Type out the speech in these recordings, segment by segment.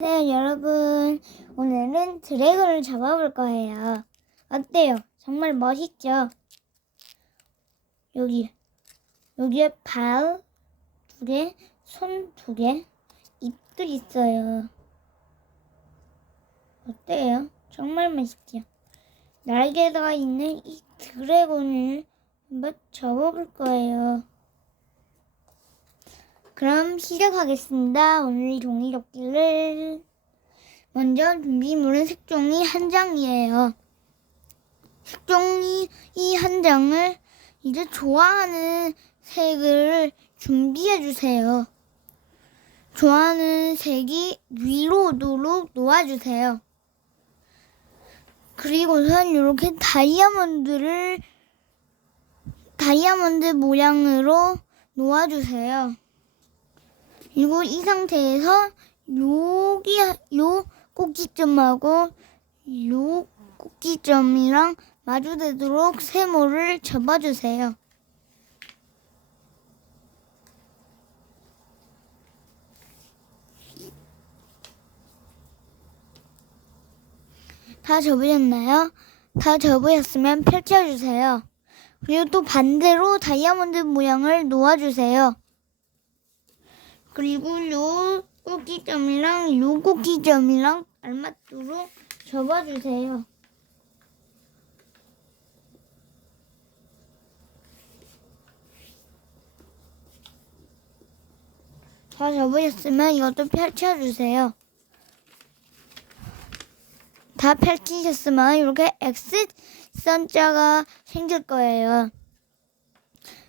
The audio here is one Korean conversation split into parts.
네, 여러분. 오늘은 드래곤을 잡아볼 거예요. 어때요? 정말 멋있죠? 여기에 발 2개, 손 2개, 입도 있어요. 어때요? 정말 멋있죠? 날개가 있는 이 드래곤을 한번 잡아볼 거예요. 그럼 시작하겠습니다. 오늘 종이 접기를. 먼저 준비물은 색종이 1장이에요. 색종이 이 1장을 이제 좋아하는 색을 준비해 주세요. 좋아하는 색이 위로 오도록 놓아주세요. 그리고선 이렇게 다이아몬드 모양으로 놓아주세요. 그리고 이 상태에서 요 꼭지점하고 요 꼭지점이랑 마주되도록 세모를 접어주세요. 다 접으셨나요? 다 접으셨으면 펼쳐주세요. 그리고 또 반대로 다이아몬드 모양을 놓아주세요. 그리고 요 꼭지점이랑 요 꼭지점이랑 알맞도록 접어주세요. 다 접으셨으면 이것도 펼쳐주세요. 다 펼치셨으면 이렇게 X선자가 생길 거예요.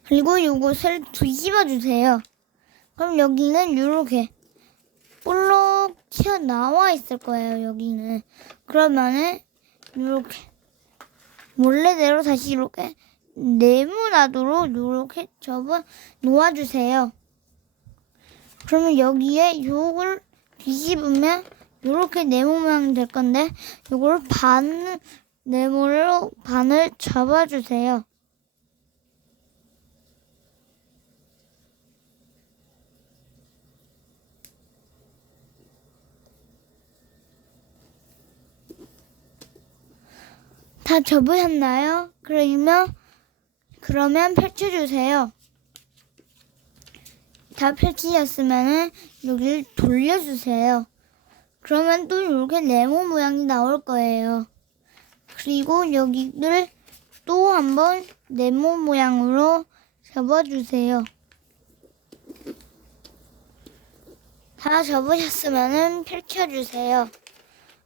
그리고 이것을 뒤집어 주세요. 그럼 여기는 이렇게 볼록 튀어나와 있을 거예요. 여기는. 그러면은 이렇게 원래대로 다시 이렇게 네모나도록 이렇게 접어 놓아주세요. 그러면 여기에 요걸 뒤집으면 이렇게 네모 모양이 될 건데 요걸 네모로 반을 접어주세요. 다 접으셨나요? 그러면 펼쳐주세요. 다 펼치셨으면 여기를 돌려주세요. 그러면 또 이렇게 네모 모양이 나올 거예요. 그리고 여기를 또 한번 네모 모양으로 접어주세요. 다 접으셨으면 펼쳐주세요.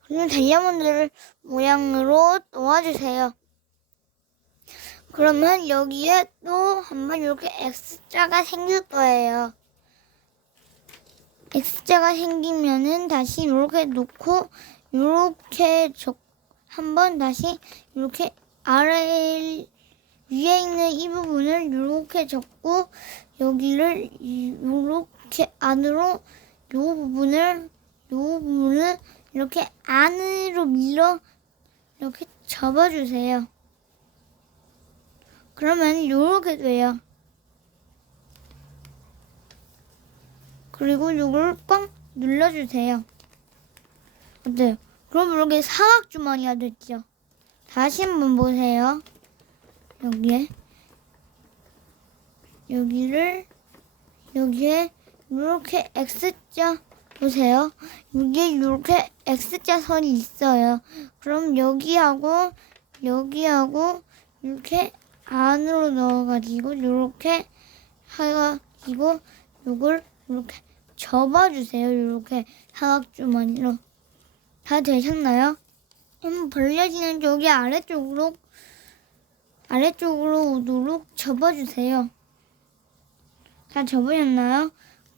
그리고 다이아몬드 모양으로 놓아주세요. 그러면 여기에 또 한번 이렇게 X자가 생길 거예요. X자가 생기면은 다시 이렇게 놓고 이렇게 한번 다시 이렇게 위에 있는 이 부분을 이렇게 접고 여기를 이렇게 안으로 요 부분을 이렇게 안으로 밀어 이렇게 접어주세요. 그러면 이렇게 돼요. 그리고 이걸 꽉 눌러주세요. 어때요? 그럼 이렇게 사각주머니가 됐죠. 다시 한번 보세요. 여기에 이렇게 X자 보세요. 여기에 이렇게 X자 선이 있어요. 그럼 여기하고 이렇게 안으로 넣어가지고 이렇게 해가지고 요걸 이렇게 접어주세요. 이렇게 사각주머니로. 다 되셨나요? 벌려지는 쪽이 아래쪽으로 오도록 접어주세요. 다 접으셨나요?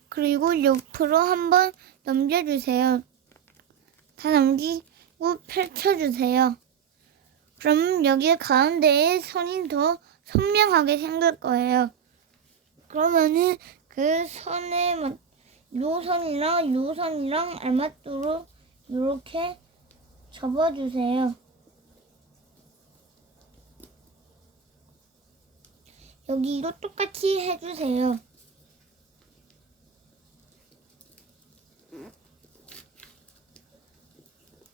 그리고 옆으로 한번 넘겨주세요. 다 넘기고 펼쳐주세요. 그럼 여기 가운데에 선이 더 선명하게 생길 거예요. 그러면은 그 선에 요 선이랑 알맞도록 이렇게 접어주세요. 여기도 똑같이 해주세요.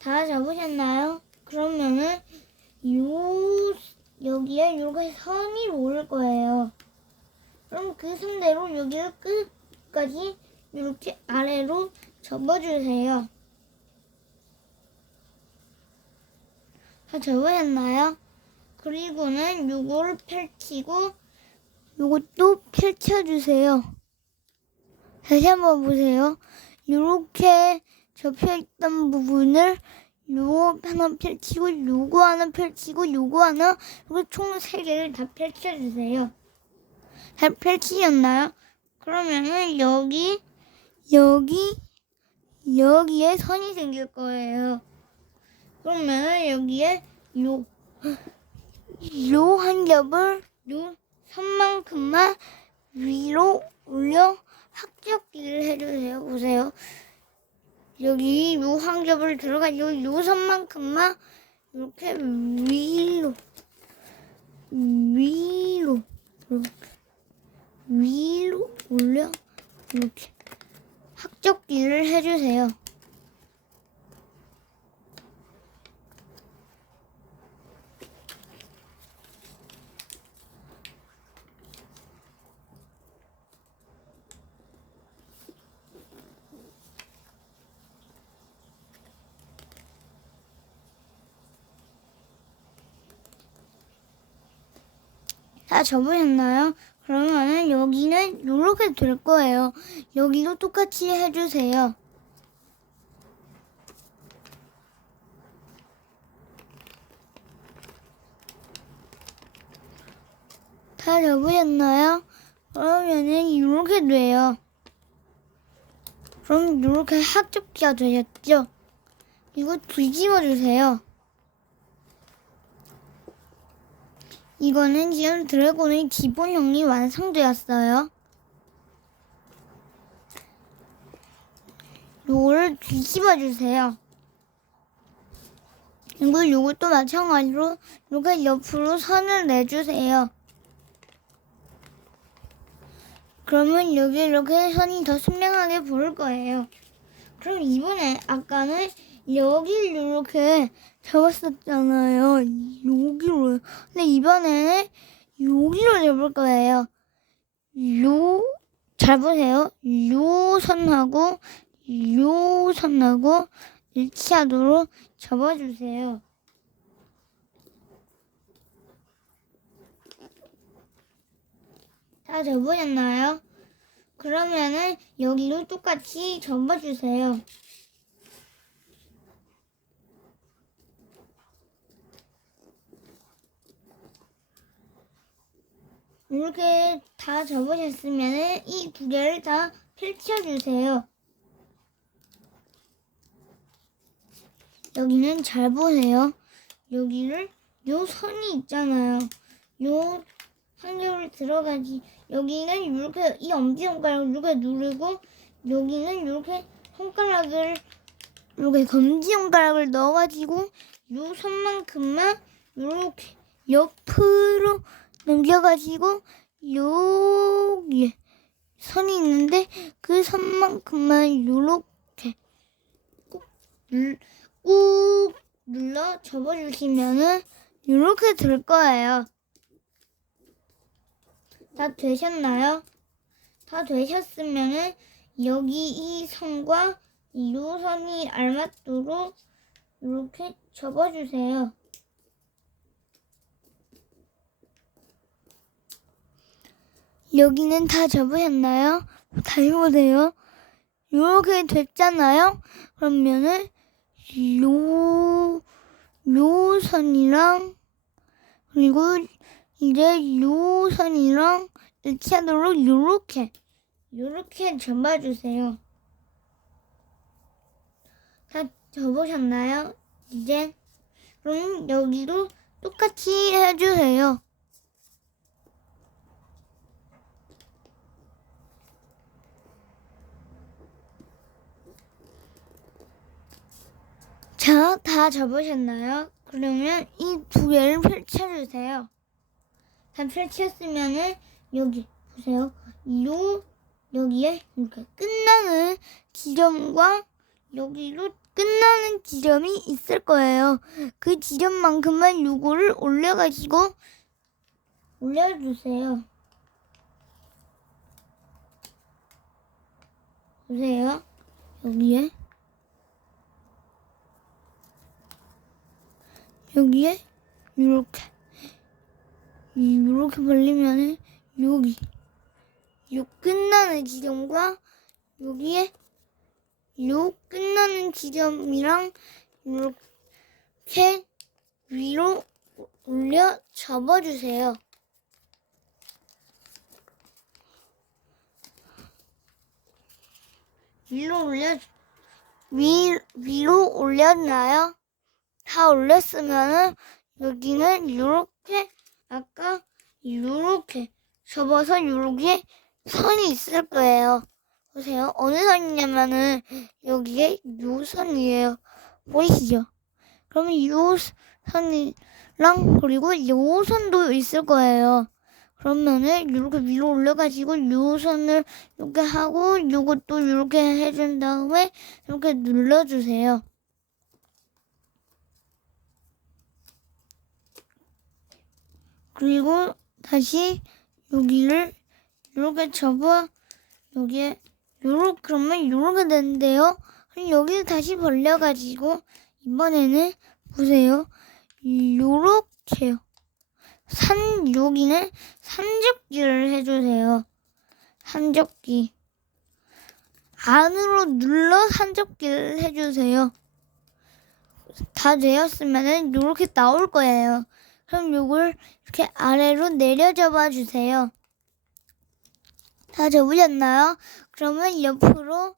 다 접으셨나요? 그러면은 여기에 이렇게 선이 오를 거예요. 그럼 그 선대로 여기를 끝까지 이렇게 아래로 접어주세요. 다 접으셨나요? 그리고는 요거를 펼치고 요것도 펼쳐주세요. 다시 한번 보세요. 요렇게 접혀있던 부분을 요거 하나 펼치고 요거 하나 펼치고 요거 하나 이렇게 총 3개를 다 펼쳐주세요. 다 펼치셨나요? 그러면은 여기에 선이 생길 거예요. 그러면은 여기에 요 한 겹을 요 선만큼만 위로 올려 학접기를 해주세요. 보세요. 여기 요 한 겹을 들어가지고 요 선만큼만 이렇게 위로 올려 이렇게 학접기를 해주세요. 다 접으셨나요? 그러면은 여기는 이렇게 될 거예요. 여기도 똑같이 해주세요. 다 접으셨나요? 그러면은 이렇게 돼요. 그럼 이렇게 학접기가 되셨죠? 이거 뒤집어 주세요. 이거는 지금 드래곤의 기본형이 완성되었어요. 요거를 뒤집어 주세요. 그리고 요것도 마찬가지로 이렇게 옆으로 선을 내주세요. 그러면 여기 이렇게 선이 더 선명하게 보일 거예요. 그럼 이번에 아까는 여기를 이렇게 접었었잖아요. 여기로. 근데 이번에는 여기로 접을 거예요. 잘 보세요. 요 선하고 요 선하고 일치하도록 접어주세요. 다 접으셨나요? 그러면은 여기도 똑같이 접어주세요. 이렇게 다 접으셨으면은 이 2개를 다 펼쳐주세요. 여기는 잘 보세요. 여기를 요 선이 있잖아요. 요 한 겹을 들어가지. 여기는 이렇게 이 엄지손가락을 이렇게 누르고 여기는 이렇게 손가락을 이렇게 검지손가락을 넣어가지고 요 선만큼만 이렇게 옆으로 넘겨가지고 여기 선이 있는데 그 선만큼만 이렇게 꾹 눌러 접어주시면은 이렇게 될 거예요. 다 되셨나요? 다 되셨으면은 여기 이 선과 이 선이 알맞도록 이렇게 접어주세요. 여기는 다 접으셨나요? 다시 보세요. 이렇게 됐잖아요? 그러면은 요 선이랑 그리고 이제 요 선이랑 일치하도록 요렇게 접어주세요. 다 접으셨나요? 이제 그럼 여기도 똑같이 해주세요. 자, 다 접으셨나요? 그러면 이 2개를 펼쳐주세요. 다 펼쳤으면은 여기 보세요. 여기에 이렇게 끝나는 지점과 여기로 끝나는 지점이 있을 거예요. 그 지점만큼만 요거를 올려주세요. 보세요. 여기에 이렇게 벌리면은 요 끝나는 지점과 여기에 요 끝나는 지점이랑 이렇게 위로 올려 접어주세요. 위로 올렸나요? 다 올렸으면은 여기는 이렇게 아까 이렇게 접어서 여기에 선이 있을 거예요. 보세요. 어느 선이냐면은 여기에 요 선이에요. 보이시죠? 그러면 요 선이랑 그리고 요 선도 있을 거예요. 그러면은 이렇게 위로 올려가지고 요 선을 이렇게 하고 요것도 이렇게 해준 다음에 이렇게 눌러주세요. 그리고 다시 여기를 이렇게 접어 여기에 그러면 요렇게 되는데요. 그럼 여기를 다시 벌려가지고 이번에는 보세요. 요렇게요. 여기는 산접기를 해주세요. 산접기. 안으로 눌러 산접기를 해주세요. 다 되었으면은 요렇게 나올 거예요. 그럼 요걸 이렇게 아래로 내려 접어주세요. 다 접으셨나요? 그러면 옆으로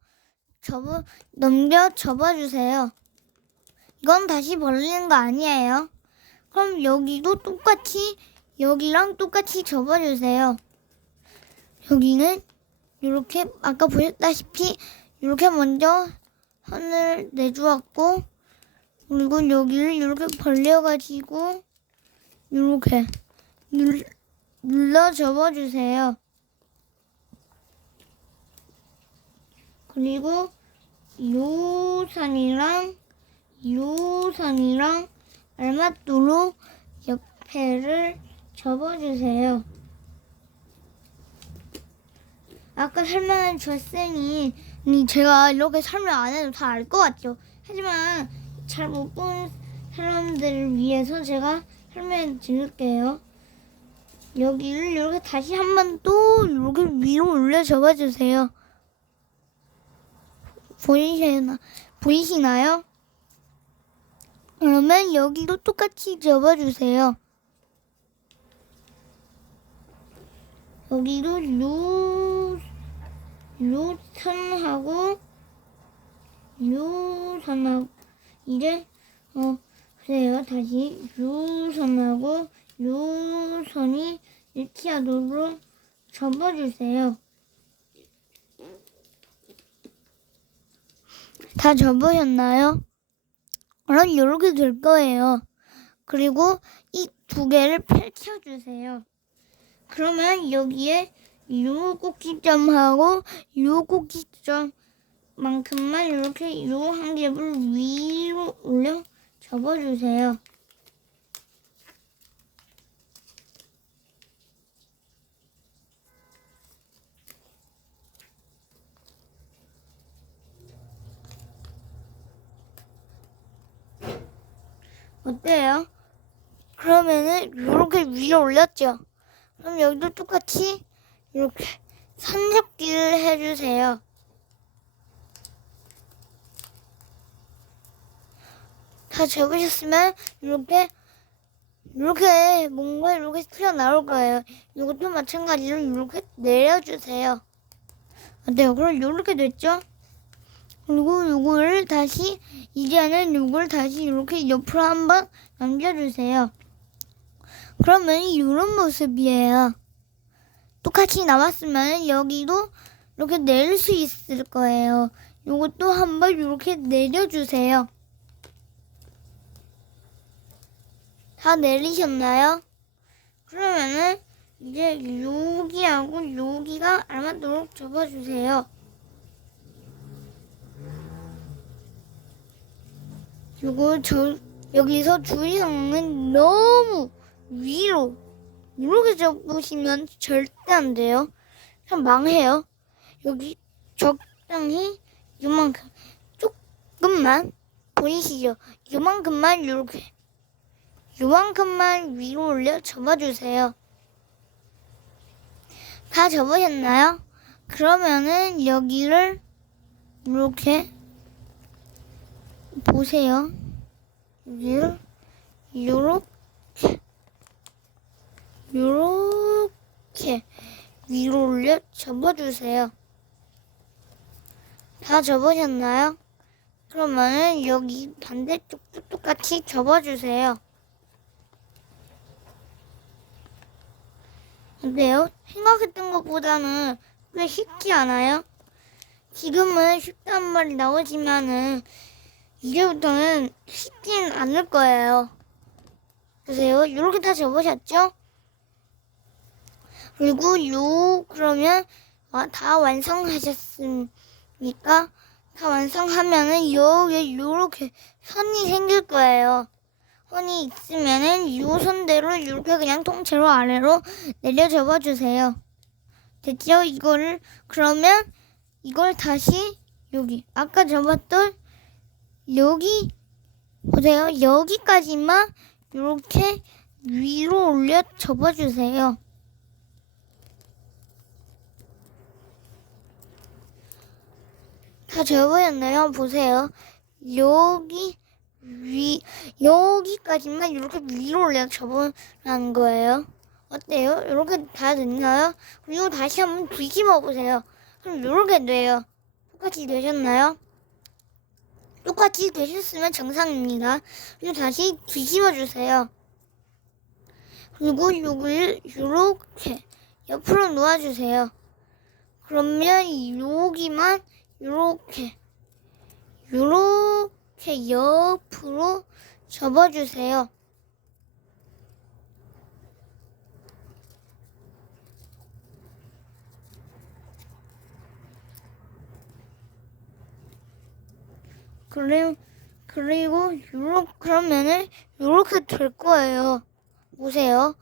넘겨 접어주세요. 이건 다시 벌리는 거 아니에요. 그럼 여기도 똑같이 여기랑 똑같이 접어주세요. 여기는 이렇게 아까 보셨다시피 이렇게 먼저 선을 내주었고 그리고 여기를 이렇게 벌려가지고 이렇게 눌러 접어주세요. 그리고 요 선이랑 알맞도록 옆에를 접어주세요. 아까 설명해 줬으니 제가 이렇게 설명 안 해도 다 알 것 같죠? 하지만 잘 못 본 사람들을 위해서 제가 설명해 드릴게요. 여기를 이렇게 다시 한 번 또 이렇게 위로 올려 접어주세요. 보이시나요? 그러면 여기도 똑같이 접어주세요. 여기도 요 선하고 요 선하고 이제 보세요. 다시 요 선하고 요 선이 일치하도록 접어주세요. 다 접으셨나요? 그럼 이렇게 될 거예요. 그리고 이 두 개를 펼쳐주세요. 그러면 여기에 요 꼭지점하고 요 꼭지점만큼만 이렇게 요 한 겹을 위로 올려 접어주세요. 어때요? 그러면은 이렇게 위로 올렸죠? 그럼 여기도 똑같이 이렇게 산접기를 해주세요. 다 접으셨으면 이렇게 뭔가 이렇게 튀어나올 거예요. 이것도 마찬가지로 이렇게 내려주세요. 어때요? 그럼 이렇게 됐죠? 그리고 요걸 다시 이제는 요걸 다시 이렇게 옆으로 한번 넘겨주세요. 그러면 이런 모습이에요. 똑같이 나왔으면 여기도 이렇게 내릴 수 있을 거예요. 요것도 한번 이렇게 내려주세요. 다 내리셨나요? 그러면은 이제 여기하고 여기가 알맞도록 접어주세요. 그리고 여기서 주의사항은 너무 위로 이렇게 접으시면 절대 안 돼요. 그냥 망해요. 여기 적당히 요만큼 조금만 보이시죠? 요만큼만 이렇게 요만큼만 위로 올려 접어주세요. 다 접으셨나요? 그러면은 여기를 이렇게 보세요. 여기를 요렇게 위로 올려 접어주세요. 다 접으셨나요? 그러면은 여기 반대쪽도 똑같이 접어주세요. 어때요? 생각했던 것보다는 꽤 쉽지 않아요? 지금은 쉽다는 말이 나오지만은 이제부터는 쉽지는 않을 거예요. 보세요. 이렇게 다 접으셨죠? 그리고 그러면 다 완성하셨습니까? 다 완성하면은 여기 요렇게 선이 생길 거예요. 선이 있으면은 요 선대로 이렇게 그냥 통째로 아래로 내려 접어주세요. 됐죠? 그러면 이걸 다시 여기 아까 접었던 여기 보세요. 여기까지만 이렇게 위로 올려 접어주세요. 다 접으셨나요? 보세요. 여기까지만 이렇게 위로 올려 접으라는 거예요. 어때요? 이렇게 다 됐나요? 그리고 다시 한번 뒤집어 보세요. 그럼 이렇게 돼요. 똑같이 되셨나요? 똑같이 되셨으면 정상입니다. 그리고 다시 뒤집어 주세요. 그리고 여기를 이렇게 옆으로 놓아주세요. 그러면 여기만 이렇게 옆으로 접어주세요. 그리고 그러면은 이렇게 될 거예요. 보세요.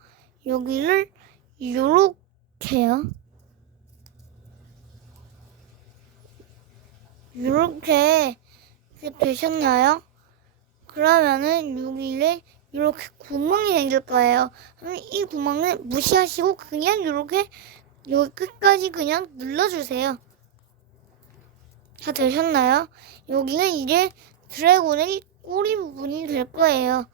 여기를 이렇게요. 이렇게 되셨나요? 그러면은 여기에 이렇게 구멍이 생길 거예요. 그럼 이 구멍을 무시하시고 그냥 이렇게 여기 끝까지 그냥 눌러주세요. 다 되셨나요? 여기는 이제 드래곤의 꼬리 부분이 될 거예요.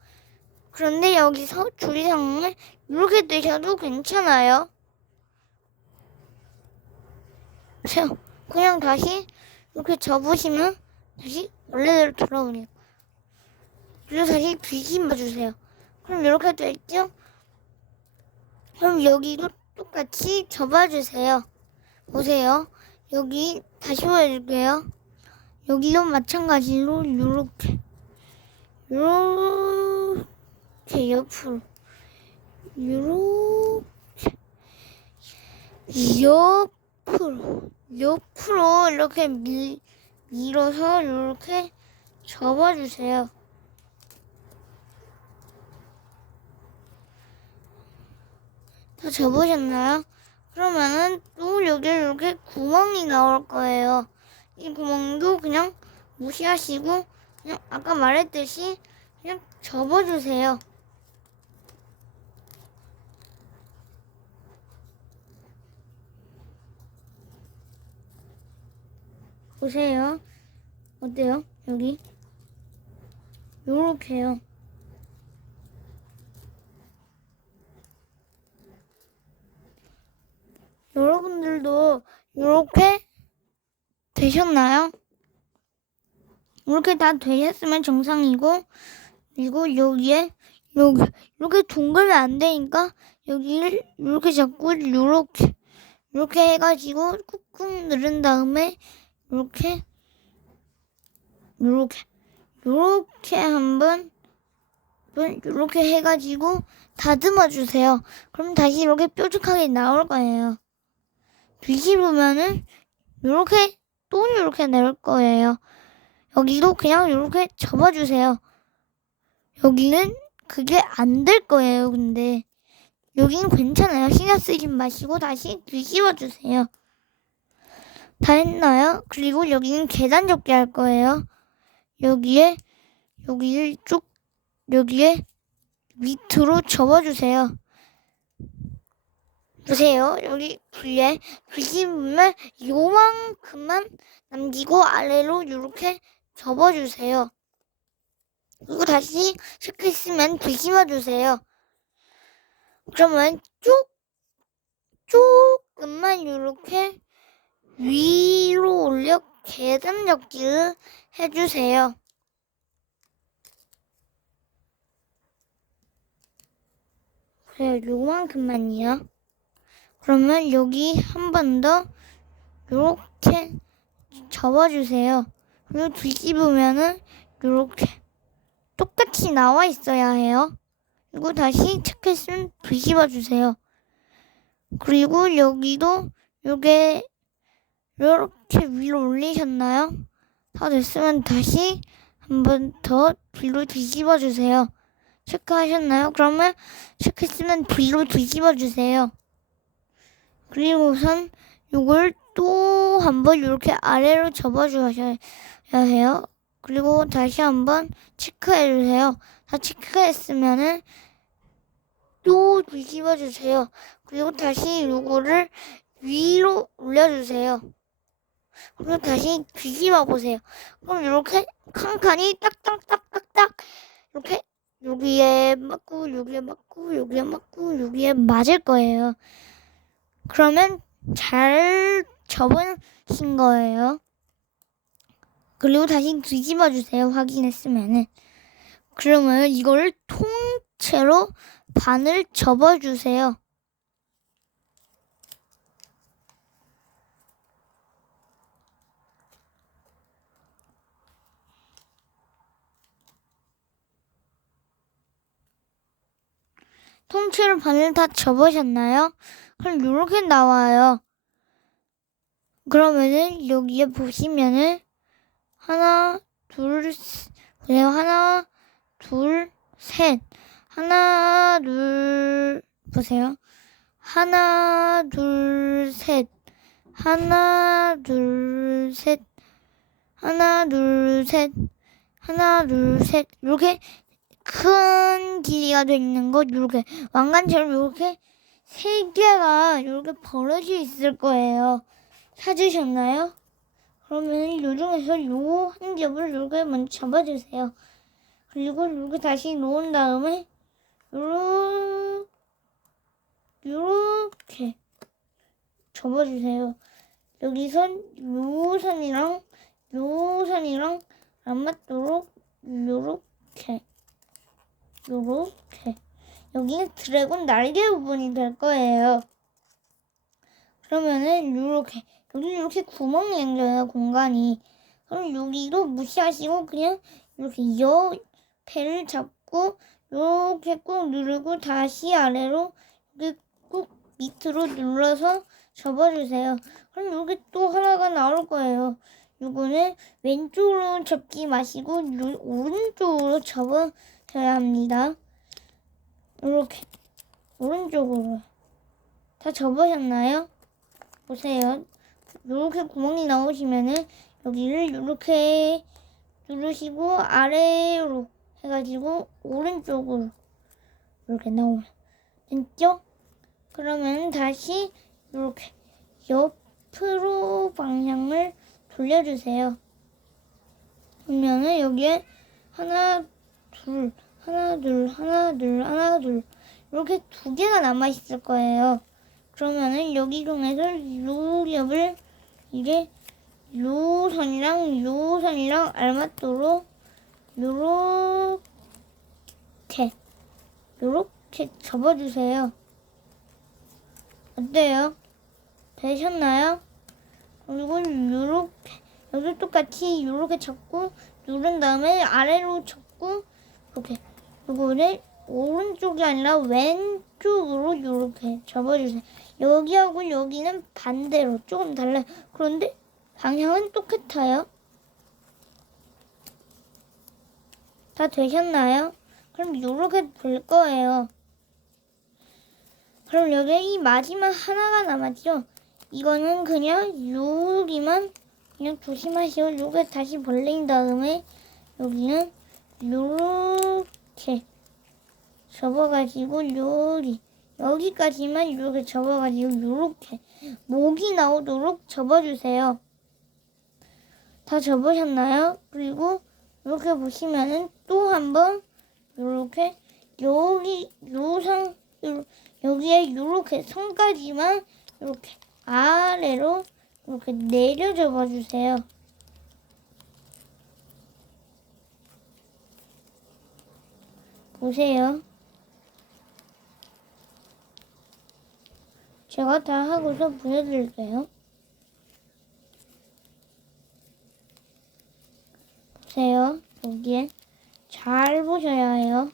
그런데 여기서 줄이상을 이렇게 되셔도 괜찮아요. 그냥 다시 이렇게 접으시면 다시 원래대로 돌아오네요. 그리고 다시 뒤집어 주세요. 그럼 이렇게 됐죠? 그럼 여기도 똑같이 접어주세요. 보세요. 여기 다시 보여줄게요. 여기도 마찬가지로 이렇게 옆으로 옆으로 이렇게 밀어서 이렇게 접어주세요. 다 접으셨나요? 그러면은 또 여기 이렇게 구멍이 나올 거예요. 이 구멍도 그냥 무시하시고 그냥 아까 말했듯이 그냥 접어주세요. 보세요. 어때요? 여기 요렇게요. 여러분들도 이렇게 되셨나요? 이렇게 다 되셨으면 정상이고, 그리고 여기에 이렇게 동글면 안 되니까 여기를 이렇게 잡고 이렇게 해가지고 꾹꾹 누른 다음에 이렇게 한번 이렇게 해가지고 다듬어 주세요. 그럼 다시 이렇게 뾰족하게 나올 거예요. 뒤집으면은 이렇게 나올 거예요. 여기도 그냥 이렇게 접어주세요. 여기는 그게 안 될 거예요. 근데 여기는 괜찮아요. 신경 쓰지 마시고 다시 뒤집어 주세요. 다 했나요? 그리고 여기는 계단 접기 할 거예요. 여기에 밑으로 접어주세요. 보세요. 여기 위에 뒤집으면 요만큼만 남기고 아래로 이렇게 접어주세요. 그리고 다시 시켰으면 뒤집어주세요. 그러면 조금만 이렇게 위로 올려 계단 접기를 해주세요. 그래요. 요만큼만요. 그러면 여기 한 번 더 이렇게 접어주세요. 그리고 뒤집으면은 이렇게 똑같이 나와 있어야 해요. 그리고 다시 체크했으면 뒤집어주세요. 그리고 여기도 이렇게 위로 올리셨나요? 다 됐으면 다시 한 번 더 뒤로 뒤집어주세요. 체크하셨나요? 그러면 체크했으면 뒤로 뒤집어주세요. 그리고선 이걸 또 한 번 이렇게 아래로 접어주셔야 해요. 그리고 다시 한번 체크해주세요. 다 체크했으면은 또 뒤집어주세요. 그리고 다시 이거를 위로 올려주세요. 그리고 다시 뒤집어 보세요. 그럼 이렇게 칸칸이 딱딱딱딱딱 이렇게 여기에 맞고 여기에 맞고 여기에 맞고 여기에 맞을 거예요. 그러면 잘 접으신 거예요. 그리고 다시 뒤집어 주세요. 확인했으면은. 그러면 이걸 통째로 반을 접어주세요. 통째로 반을 다 접으셨나요? 그럼 이렇게 나와요. 그러면은 여기에 보시면은 하나, 둘, 그래요. 하나, 둘, 셋. 하나, 둘, 보세요. 하나, 둘, 셋. 하나, 둘, 셋. 하나, 둘, 셋. 하나, 둘, 셋. 이렇게 큰 길이가 돼 있는 거, 이렇게 왕관처럼 이렇게 세 개가 이렇게 벌어져 있을 거예요. 찾으셨나요? 그러면 이 중에서 요 한 겹을 이렇게 먼저 잡아주세요. 그리고 이렇게 다시 놓은 다음에 요렇게 접어주세요. 여기선 요 선이랑 요 선이랑 안 맞도록 요렇게 여기는 드래곤 날개 부분이 될 거예요. 그러면은 요렇게 여기 이렇게 구멍이 생겨요. 공간이. 그럼 여기도 무시하시고 그냥 이렇게 옆에를 잡고 이렇게 꾹 누르고 다시 아래로 이렇게 꾹 밑으로 눌러서 접어주세요. 그럼 여기 또 하나가 나올 거예요. 이거는 왼쪽으로 접지 마시고 오른쪽으로 접어줘야 합니다. 이렇게 오른쪽으로 다 접으셨나요? 보세요. 이렇게 구멍이 나오시면은 여기를 이렇게 누르시고 아래로 해가지고 오른쪽으로 이렇게 나오면 됐죠? 그러면 다시 이렇게 옆으로 방향을 돌려주세요. 그러면은 여기에 하나 둘 이렇게 두 개가 남아있을 거예요. 그러면은 여기 중에서 요 겹을 이제 요 선이랑 알맞도록 요렇게 접어주세요. 어때요? 되셨나요? 그리고 요렇게 여기 똑같이 요렇게 접고 누른 다음에 아래로 접고 이렇게 요거를 오른쪽이 아니라 왼쪽으로 요렇게 접어주세요. 여기하고 여기는 반대로 조금 달라요. 그런데 방향은 똑같아요. 다 되셨나요? 그럼 이렇게 볼 거예요. 그럼 여기에 이 마지막 하나가 남았죠? 이거는 그냥 여기만 그냥 조심하시고 요게 다시 벌린 다음에 여기는 요렇게 접어가지고 여기까지만 이렇게 접어가지고 요렇게 목이 나오도록 접어주세요. 다 접으셨나요? 그리고 이렇게 보시면은 또 한번 요렇게 여기에 요렇게 선까지만 이렇게 아래로 이렇게 내려 접어주세요. 보세요. 제가 다 하고서 보여드릴게요. 보세요. 여기에 잘 보셔야 해요.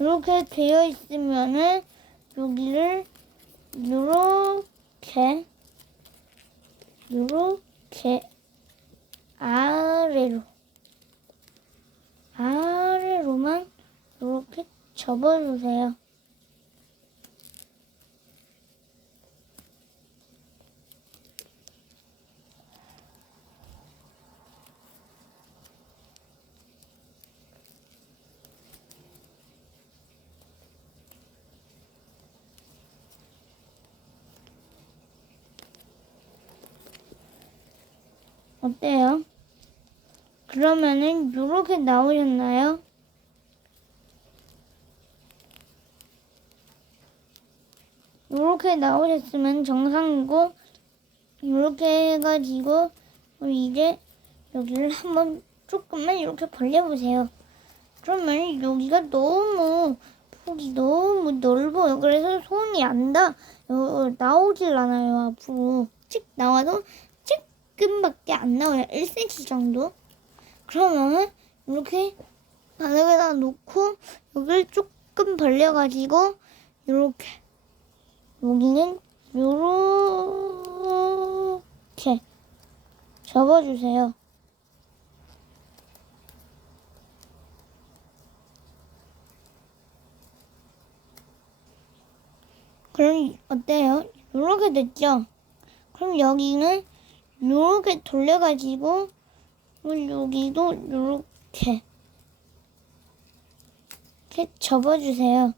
이렇게 되어 있으면은 여기를 요렇게 아래로만 이렇게 접어주세요. 어때요? 그러면은 요렇게 나오셨나요? 요렇게 나오셨으면 정상이고 이렇게 해가지고 이제 여기를 한번 조금만 이렇게 벌려보세요. 그러면 여기가 폭이 너무 넓어요. 그래서 손이 나오질 않아요. 앞으로 찍 나와도 조금밖에 안 나와요. 1cm 정도. 그러면 이렇게 바닥에다 놓고 여기를 조금 벌려가지고 이렇게 여기는 요렇게 접어주세요. 그럼 어때요? 요렇게 됐죠? 그럼 여기는 요렇게 돌려가지고 여기도 요렇게 이렇게 접어주세요.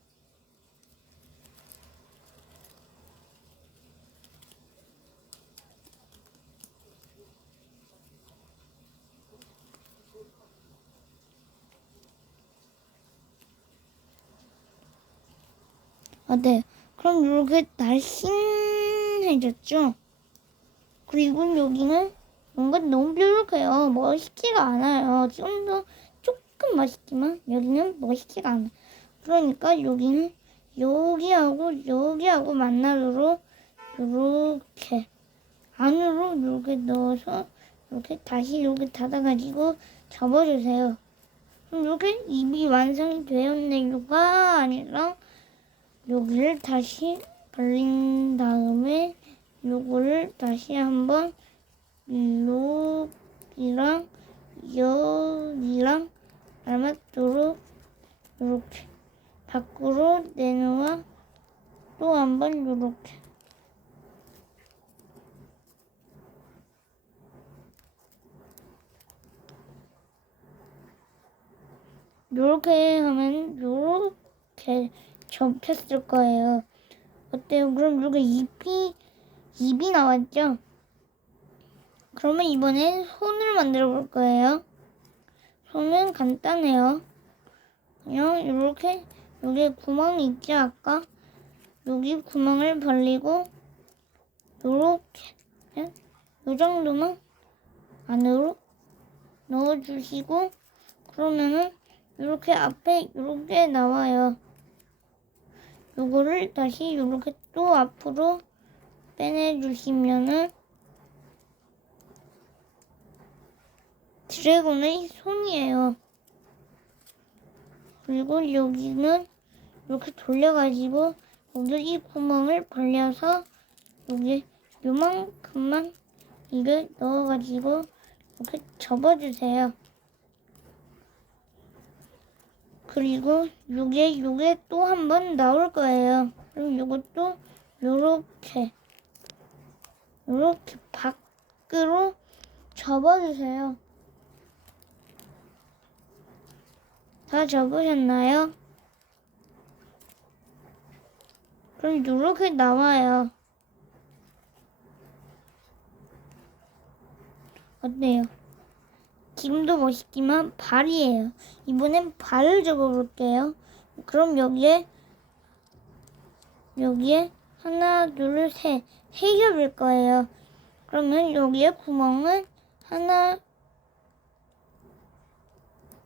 네. 그럼 이렇게 날씬해졌죠? 그리고 여기는 뭔가 너무 뾰족해요. 멋있지가 않아요. 지금도 조금 멋있지만 여기는 멋있지가 않아요. 그러니까 여기는 여기하고 만나도록 이렇게 안으로 이렇게 넣어서 이렇게 다시 이렇게 닫아가지고 접어주세요. 그럼 이렇게 입이 완성이 되었네요가 아니라 여기를 다시 벌린 다음에 요거를 다시 한번 여기랑 여기랑 알맞도록 이렇게 밖으로 내놓아 또 한번 이렇게 요렇게 하면 요렇게 접혔을 거예요. 어때요? 그럼 이렇게 입이 나왔죠? 그러면 이번엔 손을 만들어 볼 거예요. 손은 간단해요. 그냥 이렇게 여기 구멍이 있죠? 아까 여기 구멍을 벌리고 요렇게 요 정도만 안으로 넣어주시고 그러면은 이렇게 앞에 이렇게 나와요. 요거를 다시 이렇게 또 앞으로 빼내주시면은 드래곤의 손이에요. 그리고 여기는 이렇게 돌려가지고 여기 이 구멍을 벌려서 여기 요만큼만 이를 넣어가지고 이렇게 접어주세요. 그리고 요게 또 한 번 나올 거예요. 그럼 요것도 요렇게 밖으로 접어주세요. 다 접으셨나요? 그럼 요렇게 나와요. 어때요? 지금도 멋있지만 발이에요. 이번엔 발을 접어볼게요. 그럼 여기에 하나, 둘, 세 겹일 거예요. 그러면 여기에 구멍은 하나,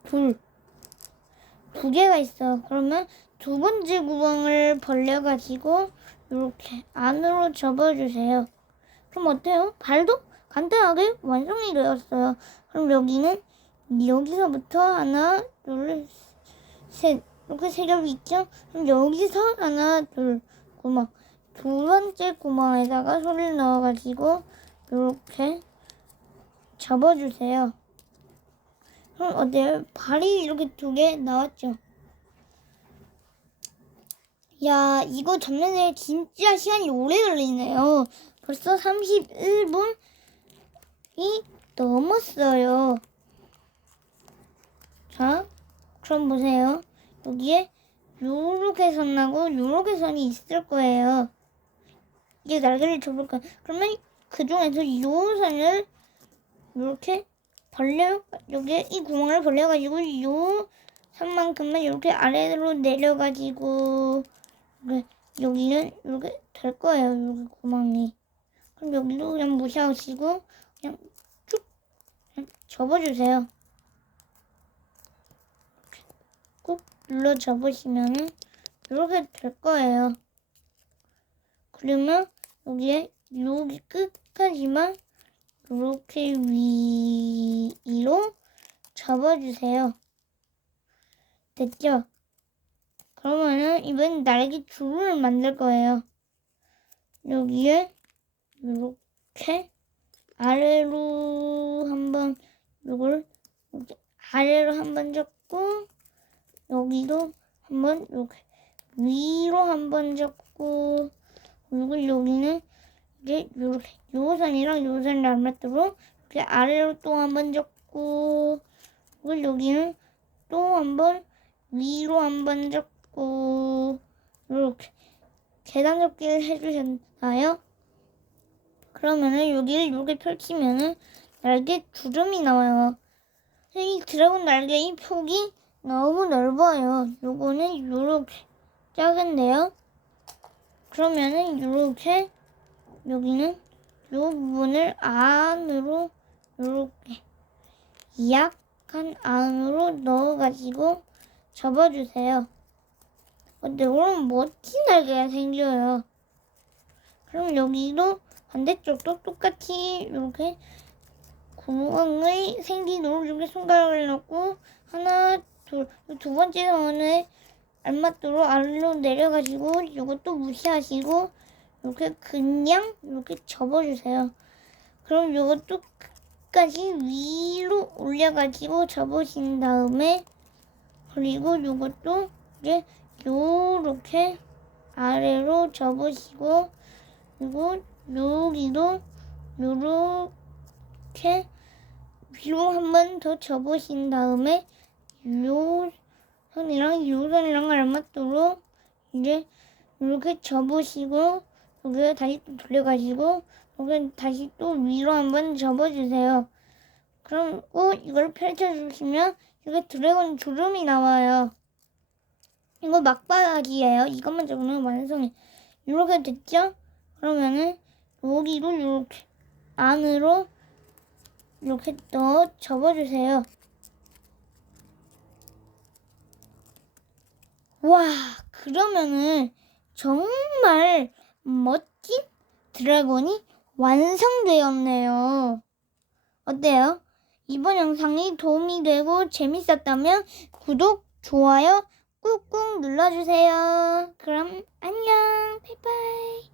두 개가 있어. 그러면 두 번째 구멍을 벌려가지고 이렇게 안으로 접어주세요. 그럼 어때요? 발도 간단하게 완성이 되었어요. 그럼 여기는 여기서부터 하나, 둘, 셋 이렇게 세 겹이 있죠? 그럼 여기서 하나, 둘 구멍 두 번째 구멍에다가 손을 넣어가지고 이렇게 접어주세요. 그럼 어때요? 발이 이렇게 두 개 나왔죠? 야, 이거 접는데 진짜 시간이 오래 걸리네요. 벌써 31분이 넘었어요. 자, 그럼 보세요. 여기에 요렇게 선 나고 요렇게 선이 있을 거예요. 이게 날개를 접을 거예요. 그러면 그 중에서 요 선을 이렇게 여기에 이 구멍을 벌려가지고 요 선만큼만 이렇게 아래로 내려가지고 여기는 이렇게 될 거예요. 여기 구멍이. 그럼 여기도 그냥 무시하시고 그냥 쭉 접어주세요. 꾹 눌러 접으시면은 이렇게 될 거예요. 그러면 여기 끝까지만 이렇게 위로 접어주세요. 됐죠? 그러면은 이번엔 날개 줄을 만들 거예요. 여기에 이렇게 아래로 한번 이걸 이렇게 아래로 한번 접고 여기도 한번 이렇게 위로 한번 접고 그리고 여기는 이제 이렇게 요 선이랑 요 선을 안 맞도록 이렇게 아래로 또 한번 접고 그리고 여기는 또 한번 위로 한번 접고 이렇게 계단 접기를 해주셨나요? 그러면은 여기를 이렇게 펼치면은 날개 주름이 나와요. 이 드래곤 날개의 폭이 너무 넓어요. 요거는 이렇게 작은데요. 그러면은 이렇게 여기는 요 부분을 안으로 이렇게 약간 안으로 넣어가지고 접어주세요. 근데 그럼 멋진 날개가 생겨요. 그럼 여기도 반대쪽도 똑같이 이렇게 구멍이 생기도록 이렇게 손가락을 넣고 하나, 둘, 두 번째 선에 알맞도록 아래로 내려가지고 이것도 무시하시고 이렇게 그냥 이렇게 접어주세요. 그럼 이것도 끝까지 위로 올려가지고 접으신 다음에 그리고 이것도 이제 요렇게 아래로 접으시고 그리고 여기도 요렇게 위로 한 번 더 접으신 다음에 요 선이랑 알맞도록 이제 이렇게 접으시고 여기 다시 또 돌려가지고 여기 다시 또 위로 한번 접어주세요. 그럼 이걸 펼쳐주시면 이게 드래곤 주름이 나와요. 이거 막바닥이에요. 이것만 접으면 완성이 이렇게 됐죠? 그러면은 여기로 이렇게 안으로 이렇게 넣어 접어주세요. 와, 그러면은 정말 멋진 드래곤이 완성되었네요. 어때요? 이번 영상이 도움이 되고 재밌었다면 구독, 좋아요 꾹꾹 눌러주세요. 그럼 안녕. 바이바이.